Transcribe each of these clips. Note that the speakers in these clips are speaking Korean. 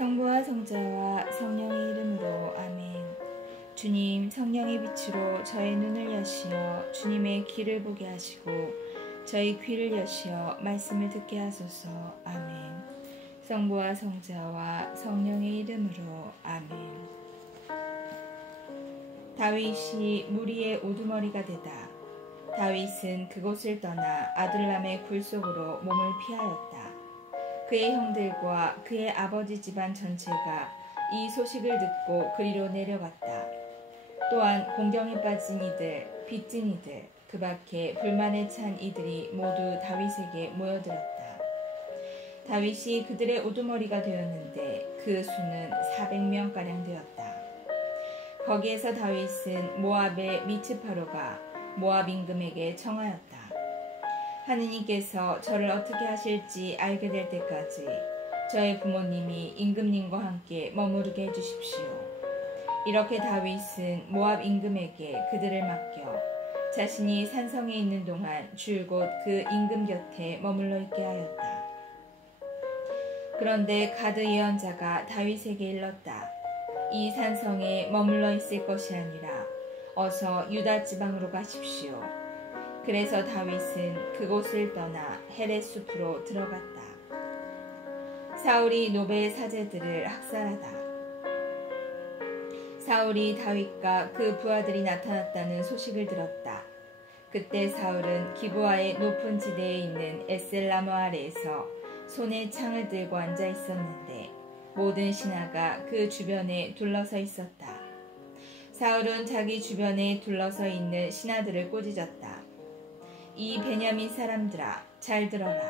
성부와 성자와 성령의 이름으로 아멘. 주님, 성령의 빛으로 저의 눈을 여시어 주님의 길을 보게 하시고 저의 귀를 여시어 말씀을 듣게 하소서. 아멘. 성부와 성자와 성령의 이름으로 아멘. 다윗이 무리의 우두머리가 되다. 다윗은 그곳을 떠나 아둘람의 굴 속으로 몸을 피하였다. 그의 형들과 그의 아버지 집안 전체가 이 소식을 듣고 그리로 내려갔다. 또한 공경에 빠진 이들, 빚진 이들, 그 밖에 불만에 찬 이들이 모두 다윗에게 모여들었다. 다윗이 그들의 우두머리가 되었는데 그 수는 400명가량 되었다. 거기에서 다윗은 모압의 미츠파로가 모압 임금에게 청하였다. 하느님께서 저를 어떻게 하실지 알게 될 때까지 저의 부모님이 임금님과 함께 머무르게 해주십시오. 이렇게 다윗은 모압 임금에게 그들을 맡겨 자신이 산성에 있는 동안 줄곧 그 임금 곁에 머물러 있게 하였다. 그런데 가드 예언자가 다윗에게 일렀다. 이 산성에 머물러 있을 것이 아니라 어서 유다 지방으로 가십시오. 그래서 다윗은 그곳을 떠나 헤렛 숲으로 들어갔다. 사울이 노베의 사제들을 학살하다. 사울이 다윗과 그 부하들이 나타났다는 소식을 들었다. 그때 사울은 기브아의 높은 지대에 있는 에셀나무 아래에서 손에 창을 들고 앉아 있었는데 모든 신하가 그 주변에 둘러서 있었다. 사울은 자기 주변에 둘러서 있는 신하들을 꾸짖었다. 이 베냐민 사람들아, 잘 들어라.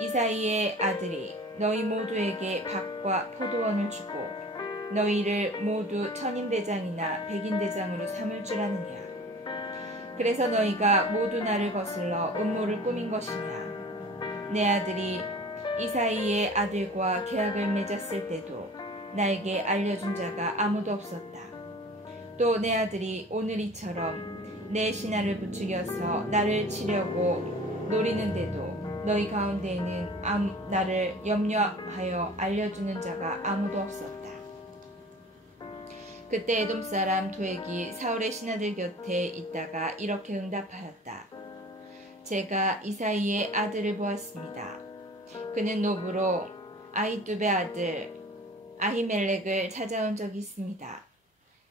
이사이의 아들이 너희 모두에게 밭과 포도원을 주고 너희를 모두 천인대장이나 백인대장으로 삼을 줄 아느냐. 그래서 너희가 모두 나를 거슬러 음모를 꾸민 것이냐. 내 아들이 이사이의 아들과 계약을 맺었을 때도 나에게 알려준 자가 아무도 없었다. 또 내 아들이 오늘 이처럼 내 신하를 부추겨서 나를 치려고 노리는데도 너희 가운데에는 나를 염려하여 알려주는 자가 아무도 없었다. 그때 에돔 사람 도액이 사울의 신하들 곁에 있다가 이렇게 응답하였다. 제가 이사이의 아들을 보았습니다. 그는 노부로 아히두베 아들 아히멜렉을 찾아온 적이 있습니다.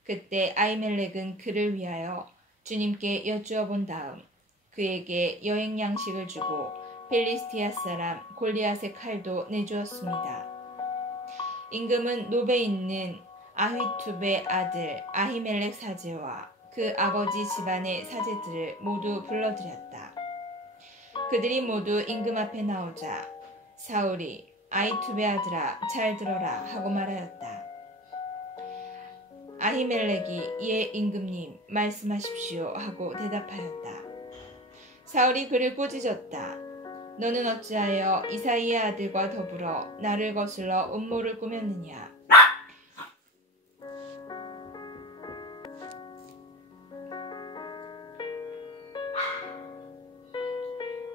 그때 아히멜렉은 그를 위하여 주님께 여쭈어 본 다음 그에게 여행 양식을 주고 필리스티아 사람 골리앗의 칼도 내주었습니다. 임금은 노베에 있는 아히투베 아들 아히멜렉 사제와 그 아버지 집안의 사제들을 모두 불러들였다. 그들이 모두 임금 앞에 나오자 사울이 아히투베 아들아 잘 들어라 하고 말하였다. 아히멜렉이 예 임금님 말씀하십시오 하고 대답하였다. 사울이 그를 꾸짖었다. 너는 어찌하여 이사이의 아들과 더불어 나를 거슬러 음모를 꾸몄느냐.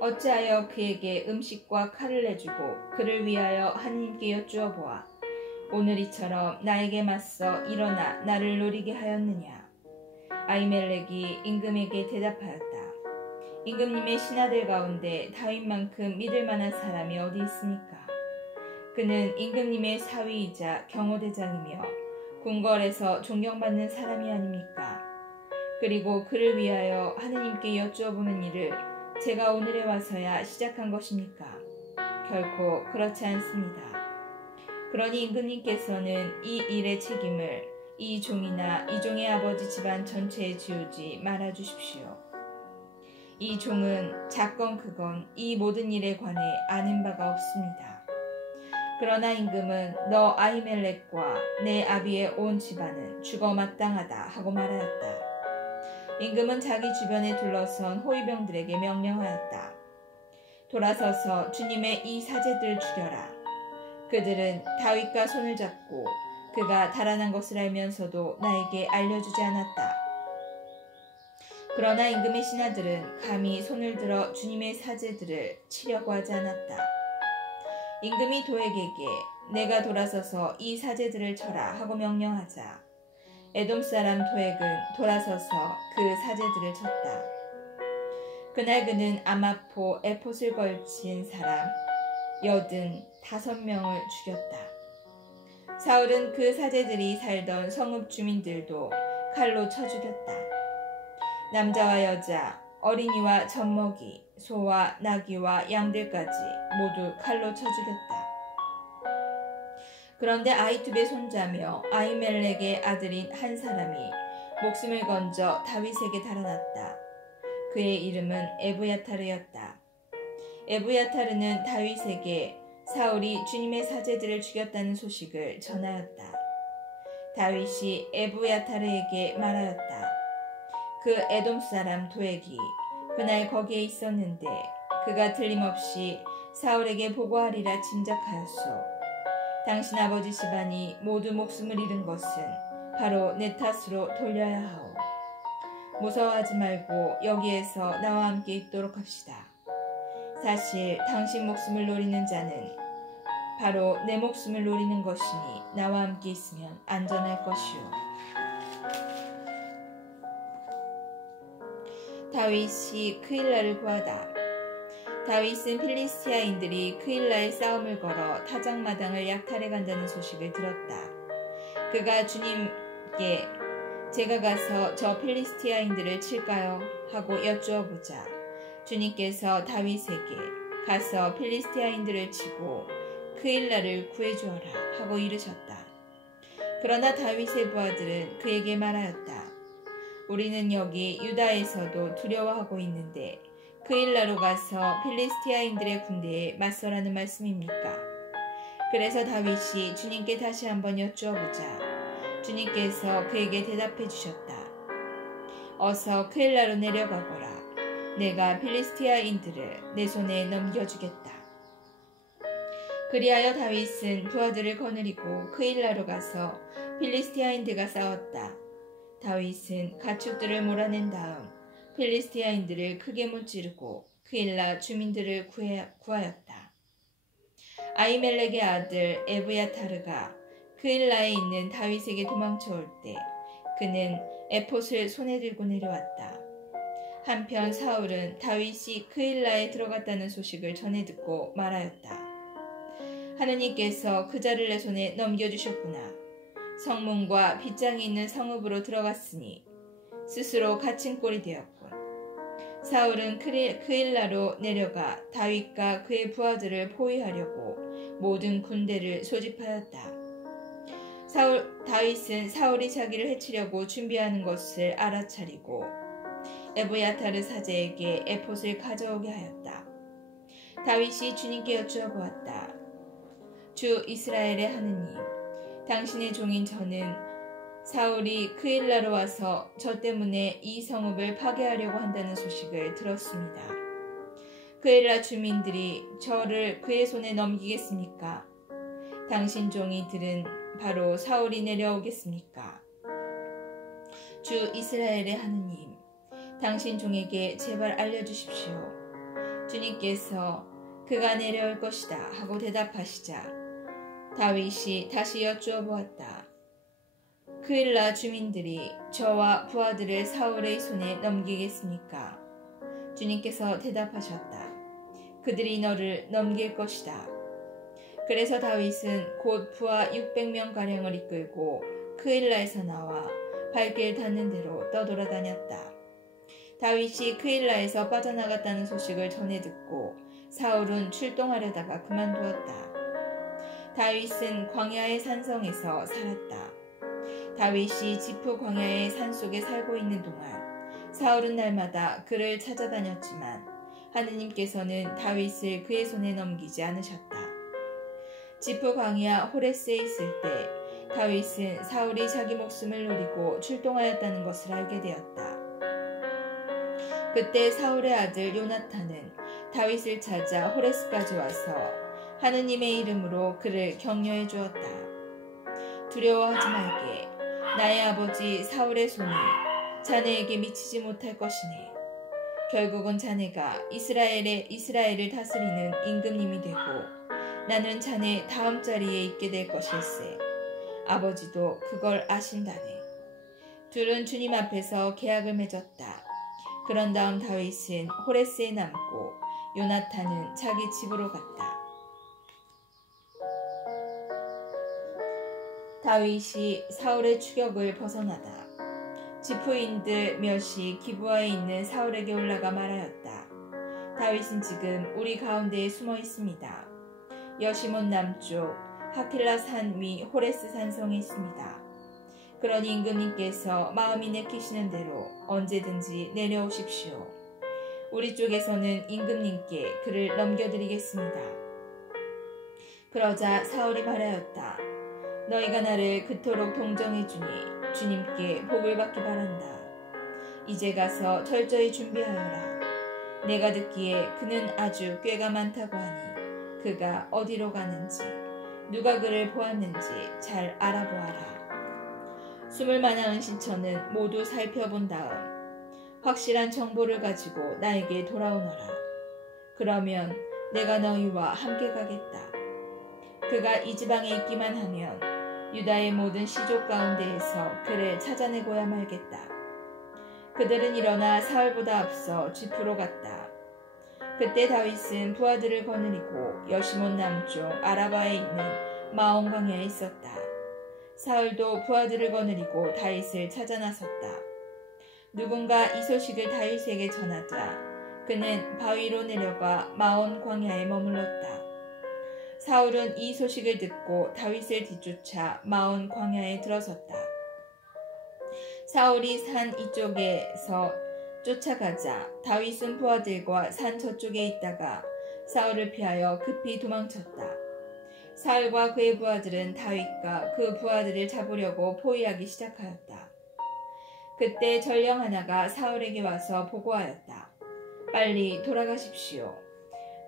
어찌하여 그에게 음식과 칼을 내주고 그를 위하여 하느님께 여쭈어 보아 오늘 이처럼 나에게 맞서 일어나 나를 노리게 하였느냐. 아히멜렉이 임금에게 대답하였다. 임금님의 신하들 가운데 다윗만큼 믿을 만한 사람이 어디 있습니까? 그는 임금님의 사위이자 경호대장이며 궁궐에서 존경받는 사람이 아닙니까? 그리고 그를 위하여 하느님께 여쭈어보는 일을 제가 오늘에 와서야 시작한 것입니까? 결코 그렇지 않습니다. 그러니 임금님께서는 이 일의 책임을 이 종이나 이 종의 아버지 집안 전체에 지우지 말아주십시오. 이 종은 작건 크건 이 모든 일에 관해 아는 바가 없습니다. 그러나 임금은 너 아히멜렉과 내 아비의 온 집안은 죽어 마땅하다 하고 말하였다. 임금은 자기 주변에 둘러선 호위병들에게 명령하였다. 돌아서서 주님의 이 사제들을 죽여라. 그들은 다윗과 손을 잡고 그가 달아난 것을 알면서도 나에게 알려주지 않았다. 그러나 임금의 신하들은 감히 손을 들어 주님의 사제들을 치려고 하지 않았다. 임금이 도액에게 내가 돌아서서 이 사제들을 쳐라 하고 명령하자 에돔 사람 도액은 돌아서서 그 사제들을 쳤다. 그날 그는 아마포 에폿을 걸친 사람 85명을 죽였다. 사울은 그 사제들이 살던 성읍 주민들도 칼로 쳐 죽였다. 남자와 여자, 어린이와 젖먹이, 소와 나귀와 양들까지 모두 칼로 쳐 죽였다. 그런데 아히투베의 손자며 아히멜렉의 아들인 한 사람이 목숨을 건져 다윗에게 달아났다. 그의 이름은 에브야타르였다. 에브야타르는 다윗에게 사울이 주님의 사제들을 죽였다는 소식을 전하였다. 다윗이 에브야타르에게 말하였다. 그 에돔 사람 도액이 그날 거기에 있었는데 그가 틀림없이 사울에게 보고하리라 짐작하였소. 당신 아버지 집안이 모두 목숨을 잃은 것은 바로 내 탓으로 돌려야 하오. 무서워하지 말고 여기에서 나와 함께 있도록 합시다. 사실 당신 목숨을 노리는 자는 바로 내 목숨을 노리는 것이니 나와 함께 있으면 안전할 것이오. 다윗이 크일라를 구하다. 다윗은 필리스티아인들이 크일라에 싸움을 걸어 타작마당을 약탈해 간다는 소식을 들었다. 그가 주님께 제가 가서 저 필리스티아인들을 칠까요? 하고 여쭈어보자 주님께서 다윗에게 가서 필리스티아인들을 치고 크일라를 구해주어라 하고 이르셨다. 그러나 다윗의 부하들은 그에게 말하였다. 우리는 여기 유다에서도 두려워하고 있는데 크일라로 가서 필리스티아인들의 군대에 맞서라는 말씀입니까? 그래서 다윗이 주님께 다시 한번 여쭈어보자 주님께서 그에게 대답해 주셨다. 어서 크일라로 내려가거라. 내가 필리스티아인들을 내 손에 넘겨주겠다. 그리하여 다윗은 부하들을 거느리고 크일라로 가서 필리스티아인들과 싸웠다. 다윗은 가축들을 몰아낸 다음 필리스티아인들을 크게 무찌르고 크일라 주민들을 구하였다. 아히멜렉의 아들 에브야타르가 크일라에 있는 다윗에게 도망쳐올 때 그는 에폿을 손에 들고 내려왔다. 한편 사울은 다윗이 크일라에 들어갔다는 소식을 전해 듣고 말하였다. 하느님께서 그 자를 내 손에 넘겨주셨구나. 성문과 빗장이 있는 성읍으로 들어갔으니 스스로 갇힌 꼴이 되었군. 사울은 크일라로 내려가 다윗과 그의 부하들을 포위하려고 모든 군대를 소집하였다. 다윗은 사울이 자기를 해치려고 준비하는 것을 알아차리고 에브야타르 사제에게 에폿을 가져오게 하였다. 다윗이 주님께 여쭈어보았다. 주 이스라엘의 하느님, 당신의 종인 저는 사울이 크일라로 와서 저 때문에 이 성읍을 파괴하려고 한다는 소식을 들었습니다. 크일라 주민들이 저를 그의 손에 넘기겠습니까? 당신 종이 들은 바로 사울이 내려오겠습니까? 주 이스라엘의 하느님, 당신 종에게 제발 알려주십시오. 주님께서 그가 내려올 것이다 하고 대답하시자 다윗이 다시 여쭈어보았다. 크일라 주민들이 저와 부하들을 사울의 손에 넘기겠습니까? 주님께서 대답하셨다. 그들이 너를 넘길 것이다. 그래서 다윗은 곧 부하 600명가량을 이끌고 크일라에서 나와 발길 닿는 대로 떠돌아다녔다. 다윗이 크일라에서 빠져나갔다는 소식을 전해 듣고 사울은 출동하려다가 그만두었다. 다윗은 광야의 산성에서 살았다. 다윗이 지프 광야의 산속에 살고 있는 동안 사울은 날마다 그를 찾아다녔지만 하느님께서는 다윗을 그의 손에 넘기지 않으셨다. 지프 광야 호레스에 있을 때 다윗은 사울이 자기 목숨을 노리고 출동하였다는 것을 알게 되었다. 그때 사울의 아들 요나탄은 다윗을 찾아 호레스까지 와서 하느님의 이름으로 그를 격려해 주었다. 두려워하지 말게. 나의 아버지 사울의 손이 자네에게 미치지 못할 것이네. 결국은 자네가 이스라엘을 다스리는 임금님이 되고 나는 자네 다음 자리에 있게 될 것일세. 아버지도 그걸 아신다네. 둘은 주님 앞에서 계약을 맺었다. 그런 다음 다윗은 호레스에 남고 요나탄은 자기 집으로 갔다. 다윗이 사울의 추격을 벗어나다. 지프인들 몇이 기브아에 있는 사울에게 올라가 말하였다. 다윗은 지금 우리 가운데에 숨어 있습니다. 여시몬 남쪽 하킬라 산 위 호레스 산성에 있습니다. 그러니 임금님께서 마음이 내키시는 대로 언제든지 내려오십시오. 우리 쪽에서는 임금님께 그를 넘겨드리겠습니다. 그러자 사울이 말하였다. 너희가 나를 그토록 동정해주니 주님께 복을 받기 바란다. 이제 가서 철저히 준비하여라. 내가 듣기에 그는 아주 꾀가 많다고 하니 그가 어디로 가는지 누가 그를 보았는지 잘 알아보아라. 숨을 만한 신처는 모두 살펴본 다음 확실한 정보를 가지고 나에게 돌아오너라. 그러면 내가 너희와 함께 가겠다. 그가 이 지방에 있기만 하면 유다의 모든 시족 가운데에서 그를 찾아내고야 말겠다. 그들은 일어나 사울보다 앞서 쥐프로 갔다. 그때 다윗은 부하들을 거느리고 여시몬 남쪽 아라바에 있는 마온 광야에 있었다. 사울도 부하들을 거느리고 다윗을 찾아 나섰다. 누군가 이 소식을 다윗에게 전하자 그는 바위로 내려가 마온 광야에 머물렀다. 사울은 이 소식을 듣고 다윗을 뒤쫓아 마온 광야에 들어섰다. 사울이 산 이쪽에서 쫓아가자 다윗은 부하들과 산 저쪽에 있다가 사울을 피하여 급히 도망쳤다. 사울과 그의 부하들은 다윗과 그 부하들을 잡으려고 포위하기 시작하였다. 그때 전령 하나가 사울에게 와서 보고하였다. 빨리 돌아가십시오.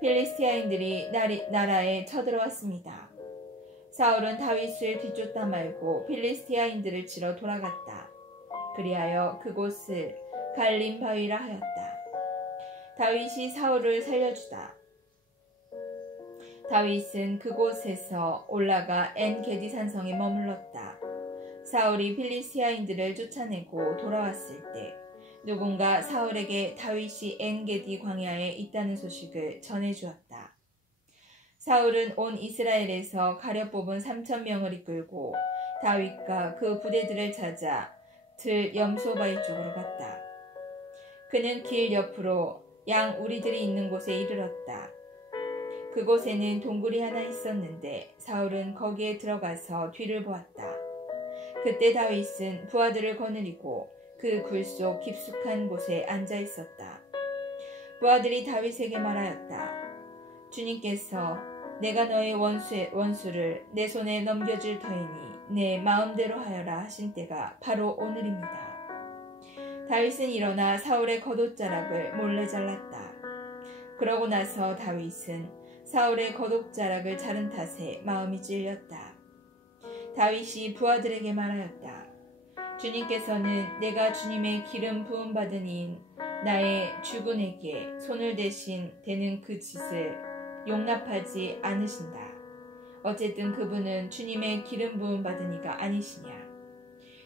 필리스티아인들이 나라에 쳐들어왔습니다. 사울은 다윗을 뒤쫓다 말고 필리스티아인들을 치러 돌아갔다. 그리하여 그곳을 갈림 바위라 하였다. 다윗이 사울을 살려주다. 다윗은 그곳에서 올라가 엔게디 산성에 머물렀다. 사울이 필리스티아인들을 쫓아내고 돌아왔을 때 누군가 사울에게 다윗이 엔게디 광야에 있다는 소식을 전해주었다. 사울은 온 이스라엘에서 가려 뽑은 3,000명을 이끌고 다윗과 그 부대들을 찾아 들 염소바위 쪽으로 갔다. 그는 길 옆으로 양 우리들이 있는 곳에 이르렀다. 그곳에는 동굴이 하나 있었는데 사울은 거기에 들어가서 뒤를 보았다. 그때 다윗은 부하들을 거느리고 그 굴 속 깊숙한 곳에 앉아 있었다. 부하들이 다윗에게 말하였다. 주님께서 내가 너의 원수를 내 손에 넘겨줄 터이니 내 마음대로 하여라 하신 때가 바로 오늘입니다. 다윗은 일어나 사울의 겉옷자락을 몰래 잘랐다. 그러고 나서 다윗은 사울의 겉옷자락을 자른 탓에 마음이 찔렸다. 다윗이 부하들에게 말하였다. 주님께서는 내가 주님의 기름 부음 받은 이인 나의 주군에게 손을 대는 그 짓을 용납하지 않으신다. 어쨌든 그분은 주님의 기름 부음 받은 이가 아니시냐.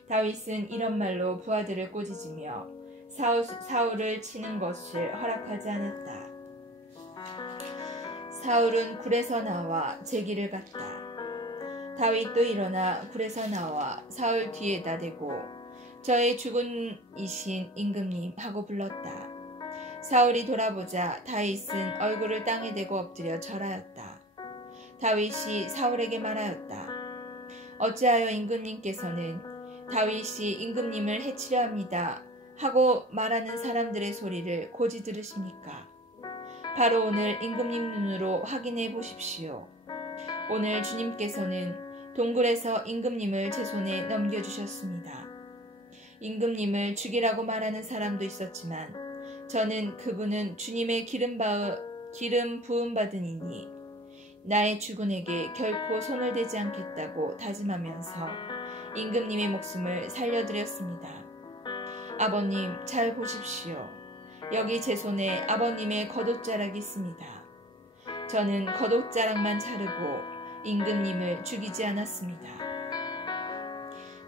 다윗은 이런 말로 부하들을 꾸짖으며 사울을 치는 것을 허락하지 않았다. 사울은 굴에서 나와 제 길을 갔다. 다윗도 일어나 굴에서 나와 사울 뒤에다 대고 저의 주군이신 임금님 하고 불렀다. 사울이 돌아보자 다윗은 얼굴을 땅에 대고 엎드려 절하였다. 다윗이 사울에게 말하였다. 어찌하여 임금님께서는 다윗이 임금님을 해치려 합니다 하고 말하는 사람들의 소리를 고지 들으십니까? 바로 오늘 임금님 눈으로 확인해 보십시오. 오늘 주님께서는 동굴에서 임금님을 제 손에 넘겨주셨습니다. 임금님을 죽이라고 말하는 사람도 있었지만 저는 그분은 주님의 기름 부음 받은 이니 나의 주군에게 결코 손을 대지 않겠다고 다짐하면서 임금님의 목숨을 살려드렸습니다. 아버님 잘 보십시오. 여기 제 손에 아버님의 겉옷자락이 있습니다. 저는 겉옷자락만 자르고 임금님을 죽이지 않았습니다.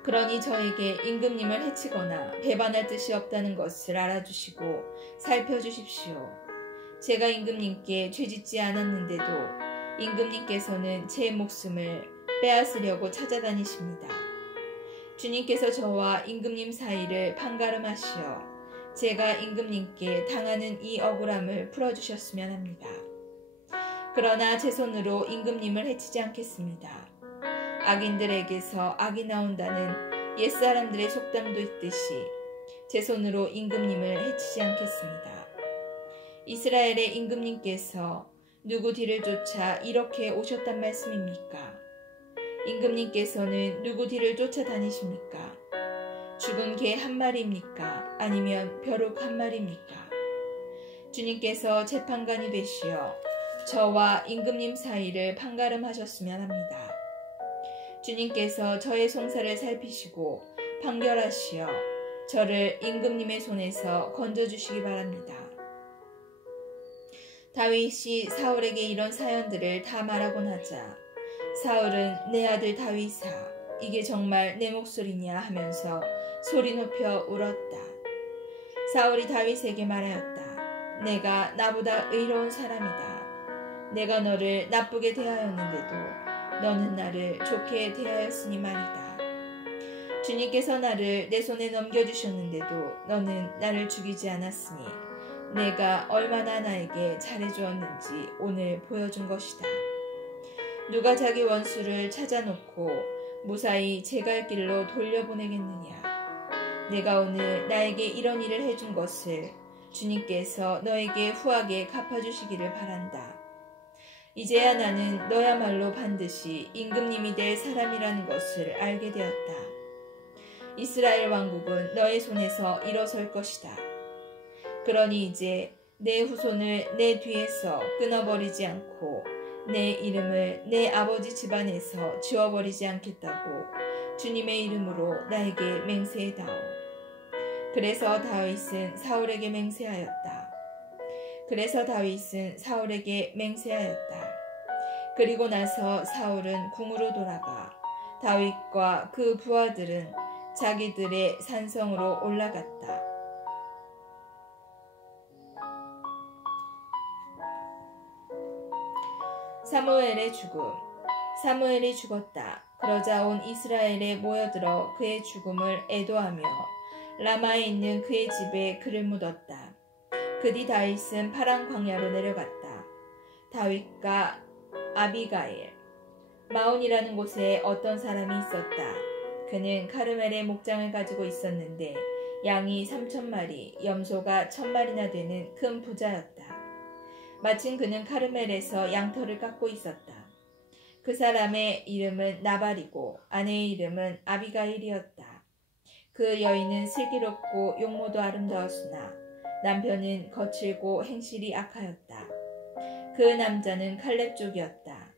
그러니 저에게 임금님을 해치거나 배반할 뜻이 없다는 것을 알아주시고 살펴주십시오. 제가 임금님께 죄짓지 않았는데도 임금님께서는 제 목숨을 빼앗으려고 찾아다니십니다. 주님께서 저와 임금님 사이를 판가름하시어 제가 임금님께 당하는 이 억울함을 풀어주셨으면 합니다. 그러나 제 손으로 임금님을 해치지 않겠습니다. 악인들에게서 악이 나온다는 옛사람들의 속담도 있듯이 제 손으로 임금님을 해치지 않겠습니다. 이스라엘의 임금님께서 누구 뒤를 쫓아 이렇게 오셨단 말씀입니까? 임금님께서는 누구 뒤를 쫓아다니십니까? 죽은 개 한 마리입니까? 아니면 벼룩 한 마리입니까? 주님께서 재판관이 되시어 저와 임금님 사이를 판가름하셨으면 합니다. 주님께서 저의 송사를 살피시고 판결하시어 저를 임금님의 손에서 건져주시기 바랍니다. 다윗이 사울에게 이런 사연들을 다 말하고 나자 사울은 내 아들 다윗아, 이게 정말 내 목소리냐 하면서 소리 높여 울었다. 사울이 다윗에게 말하였다. 내가 나보다 의로운 사람이다. 내가 너를 나쁘게 대하였는데도 너는 나를 좋게 대하였으니 말이다. 주님께서 나를 내 손에 넘겨주셨는데도 너는 나를 죽이지 않았으니 내가 얼마나 나에게 잘해주었는지 오늘 보여준 것이다. 누가 자기 원수를 찾아놓고 무사히 제 갈 길로 돌려보내겠느냐. 내가 오늘 나에게 이런 일을 해준 것을 주님께서 너에게 후하게 갚아주시기를 바란다. 이제야 나는 너야말로 반드시 임금님이 될 사람이라는 것을 알게 되었다. 이스라엘 왕국은 너의 손에서 일어설 것이다. 그러니 이제 내 후손을 내 뒤에서 끊어버리지 않고 내 이름을 내 아버지 집안에서 지워버리지 않겠다고 주님의 이름으로 나에게 맹세해다오. 그래서 다윗은 사울에게 맹세하였다. 그리고 나서 사울은 궁으로 돌아가 다윗과 그 부하들은 자기들의 산성으로 올라갔다. 사무엘의 죽음. 사무엘이 죽었다. 그러자 온 이스라엘에 모여들어 그의 죽음을 애도하며 라마에 있는 그의 집에 그를 묻었다. 그 뒤 다윗은 파란 광야로 내려갔다. 다윗과 아비가일. 마온이라는 곳에 어떤 사람이 있었다. 그는 카르멜의 목장을 가지고 있었는데 양이 3,000마리, 염소가 1,000마리나 되는 큰 부자였다. 마침 그는 카르멜에서 양털을 깎고 있었다. 그 사람의 이름은 나발이고 아내의 이름은 아비가일이었다. 그 여인은 슬기롭고 용모도 아름다웠으나 남편은 거칠고 행실이 악하였다. 그 남자는 칼렙 족이었다.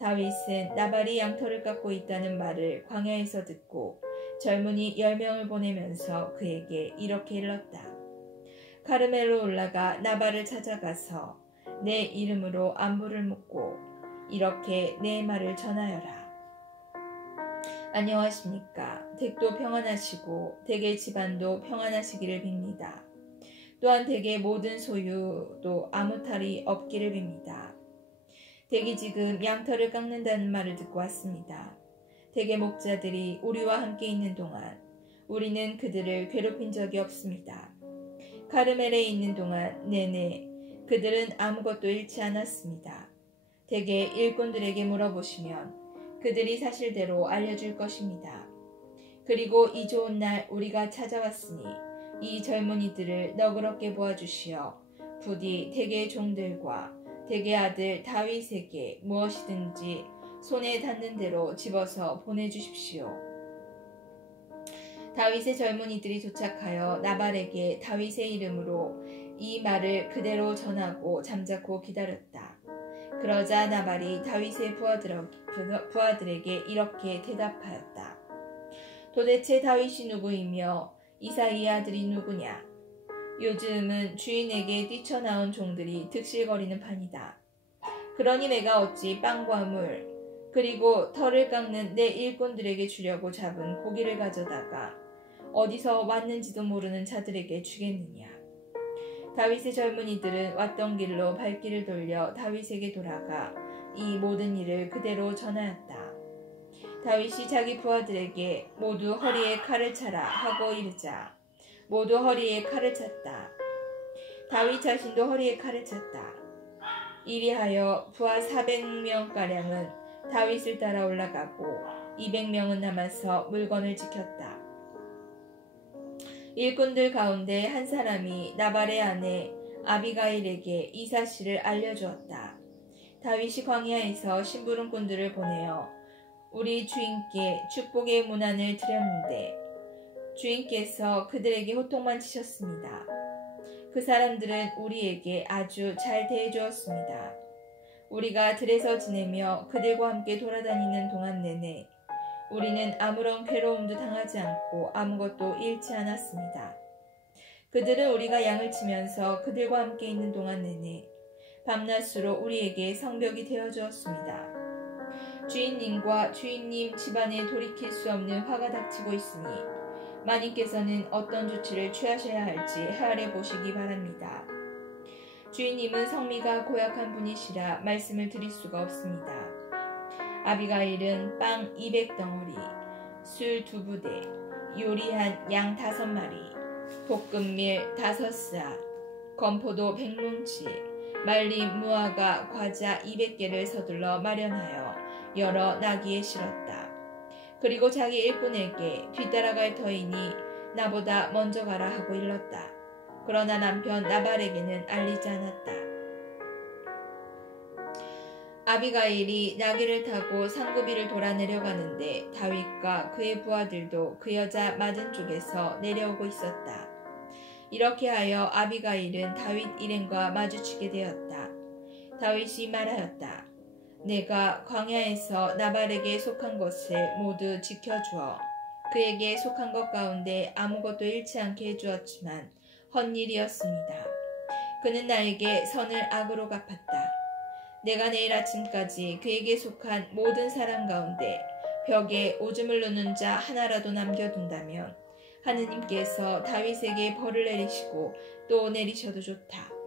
다윗은 나발이 양털을 깎고 있다는 말을 광야에서 듣고 젊은이 10명을 보내면서 그에게 이렇게 일렀다. 카르멜로 올라가 나발을 찾아가서 내 이름으로 안부를 묻고 이렇게 내 말을 전하여라. 안녕하십니까. 댁도 평안하시고 댁의 집안도 평안하시기를 빕니다. 또한 댁의 모든 소유도 아무 탈이 없기를 빕니다. 댁이 지금 양털을 깎는다는 말을 듣고 왔습니다. 댁의 목자들이 우리와 함께 있는 동안 우리는 그들을 괴롭힌 적이 없습니다. 카르멜에 있는 동안 내내 그들은 아무것도 잃지 않았습니다. 댁의 일꾼들에게 물어보시면 그들이 사실대로 알려줄 것입니다. 그리고 이 좋은 날 우리가 찾아왔으니 이 젊은이들을 너그럽게 보아주시어 부디 댁의 종들과 댁의 아들 다윗에게 무엇이든지 손에 닿는 대로 집어서 보내주십시오. 다윗의 젊은이들이 도착하여 나발에게 다윗의 이름으로 이 말을 그대로 전하고 잠자코 기다렸다. 그러자 나발이 다윗의 부하들에게 이렇게 대답하였다. 도대체 다윗이 누구이며 이사이의 아들이 누구냐? 요즘은 주인에게 뛰쳐나온 종들이 득실거리는 판이다. 그러니 내가 어찌 빵과 물 그리고 털을 깎는 내 일꾼들에게 주려고 잡은 고기를 가져다가 어디서 왔는지도 모르는 자들에게 주겠느냐. 다윗의 젊은이들은 왔던 길로 발길을 돌려 다윗에게 돌아가 이 모든 일을 그대로 전하였다. 다윗이 자기 부하들에게 모두 허리에 칼을 차라 하고 이르자 모두 허리에 칼을 찼다. 다윗 자신도 허리에 칼을 찼다. 이리하여 부하 400명가량은 다윗을 따라 올라가고 200명은 남아서 물건을 지켰다. 일꾼들 가운데 한 사람이 나발의 아내 아비가일에게 이 사실을 알려주었다. 다윗이 광야에서 심부름꾼들을 보내어 우리 주인께 축복의 문안을 드렸는데 주인께서 그들에게 호통만 치셨습니다. 그 사람들은 우리에게 아주 잘 대해주었습니다. 우리가 들에서 지내며 그들과 함께 돌아다니는 동안 내내 우리는 아무런 괴로움도 당하지 않고 아무것도 잃지 않았습니다. 그들은 우리가 양을 치면서 그들과 함께 있는 동안 내내 밤낮으로 우리에게 성벽이 되어주었습니다. 주인님과 주인님 집안에 돌이킬 수 없는 화가 닥치고 있으니 마님께서는 어떤 조치를 취하셔야 할지 헤아려 보시기 바랍니다. 주인님은 성미가 고약한 분이시라 말씀을 드릴 수가 없습니다. 아비가일은 빵 200덩어리, 술 2부대, 요리한 양 5마리, 볶음밀 5사, 건포도 100뭉치, 말린 무화과 과자 200개를 서둘러 마련하여 여러 나귀에 실었다. 그리고 자기 일꾼에게 뒤따라갈 터이니 나보다 먼저 가라 하고 일렀다. 그러나 남편 나발에게는 알리지 않았다. 아비가일이 나귀를 타고 상구비를 돌아 내려가는데 다윗과 그의 부하들도 그 여자 맞은 쪽에서 내려오고 있었다. 이렇게 하여 아비가일은 다윗 일행과 마주치게 되었다. 다윗이 말하였다. 내가 광야에서 나발에게 속한 것을 모두 지켜주어 그에게 속한 것 가운데 아무것도 잃지 않게 해주었지만 헛일이었습니다. 그는 나에게 선을 악으로 갚았다. 내가 내일 아침까지 그에게 속한 모든 사람 가운데 벽에 오줌을 누는 자 하나라도 남겨둔다면 하느님께서 다윗에게 벌을 내리시고 또 내리셔도 좋다.